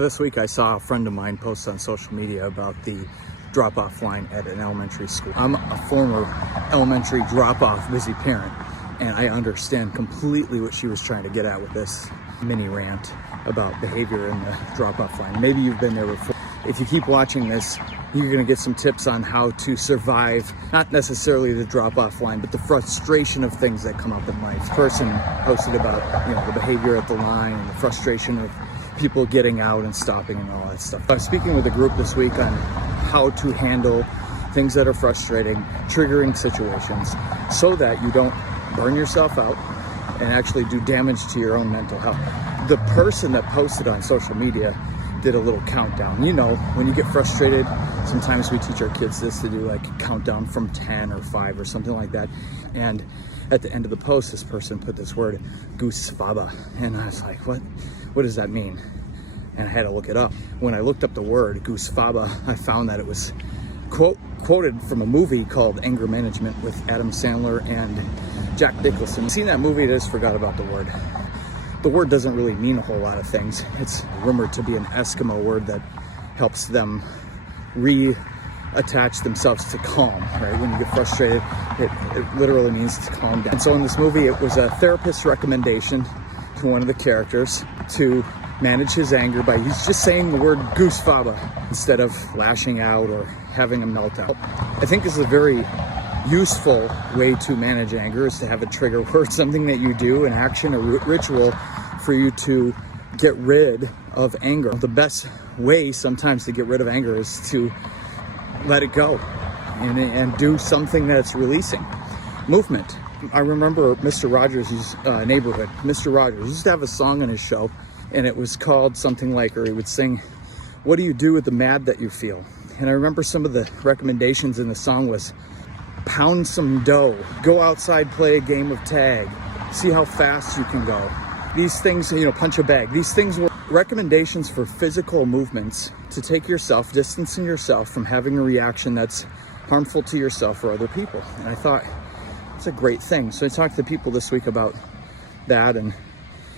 This week I saw a friend of mine post on social media about the drop-off line at an elementary school. I'm a former elementary drop-off busy parent, and I understand completely what she was trying to get at with this mini rant about behavior in the drop-off line. Maybe you've been there before. If you keep watching this, you're gonna get some tips on how to survive, not necessarily the drop-off line, but the frustration of things that come up in life. This person posted about, the behavior at the line and the frustration of people getting out and stopping and all that stuff. I was speaking with a group this week on how to handle things that are frustrating, triggering situations, so that you don't burn yourself out and actually do damage to your own mental health. The person that posted on social media did a little countdown. When you get frustrated, sometimes we teach our kids this, to do like a countdown from 10 or 5 or something like that. And at the end of the post, this person put this word, "Gusfaba," and I was like, what does that mean? And I had to look it up. When I looked up the word "Gusfaba," I found that it was quoted from a movie called Anger Management with Adam Sandler and Jack Nicholson. Seen that movie, I just forgot about the word. The word doesn't really mean a whole lot of things. It's rumored to be an Eskimo word that helps them reattach themselves to calm, right? When you get frustrated, it literally means to calm down. And so in this movie, it was a therapist's recommendation to one of the characters to manage his anger by he's just saying the word "Gusfaba" instead of lashing out or having a meltdown. I think this is a very useful way to manage anger, is to have a trigger word, something that you do, an action, a ritual for you to get rid of anger. The best way sometimes to get rid of anger is to let it go and do something that's releasing. Movement. I remember Mr. Rogers' Neighborhood. Mr. Rogers used to have a song on his show, and it was called something like, or he would sing, "What do you do with the mad that you feel?" And I remember some of the recommendations in the song was, pound some dough, go outside, play a game of tag, see how fast you can go. These things, punch a bag. These things were recommendations for physical movements to take yourself, distancing yourself from having a reaction that's harmful to yourself or other people. And I thought, it's a great thing. So I talked to people this week about that and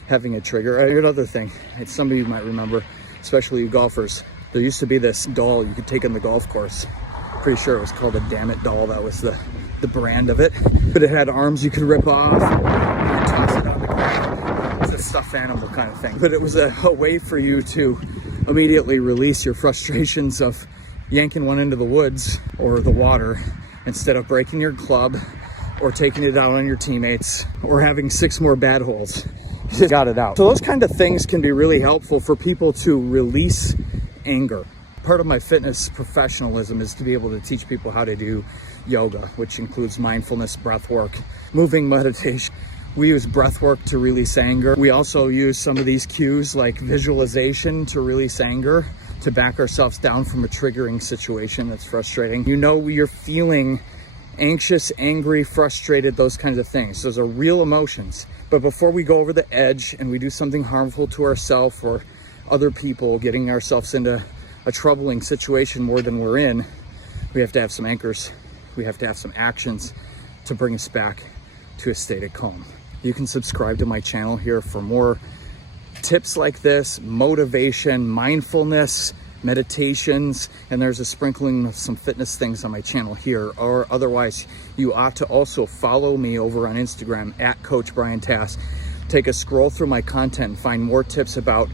having a trigger. Another thing, some of you might remember, especially you golfers, there used to be this doll you could take on the golf course. Pretty sure it was called a Damn It doll. That was the brand of it. But it had arms you could rip off, you could toss it on the ground. It's a stuffed animal kind of thing. But it was a way for you to immediately release your frustrations of yanking one into the woods or the water instead of breaking your club or taking it out on your teammates or having 6 more bad holes. You just got it out. So those kind of things can be really helpful for people to release anger. Part of my fitness professionalism is to be able to teach people how to do yoga, which includes mindfulness, breath work, moving meditation. We use breath work to release anger. We also use some of these cues like visualization to release anger, to back ourselves down from a triggering situation that's frustrating. You're feeling anxious, angry, frustrated, those kinds of things. Those are real emotions. But before we go over the edge and we do something harmful to ourselves or other people, getting ourselves into a troubling situation more than we're in, we have to have some anchors. We have to have some actions to bring us back to a state of calm. You can subscribe to my channel here for more tips like this, motivation, mindfulness, meditations, and there's a sprinkling of some fitness things on my channel here. Or otherwise, you ought to also follow me over on Instagram at Coach Brian Tass. Take a scroll through my content and find more tips about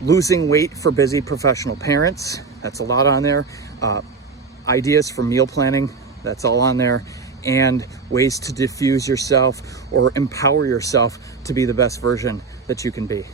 losing weight for busy professional parents. That's a lot on there. Ideas for meal planning. That's all on there. And ways to diffuse yourself or empower yourself to be the best version that you can be.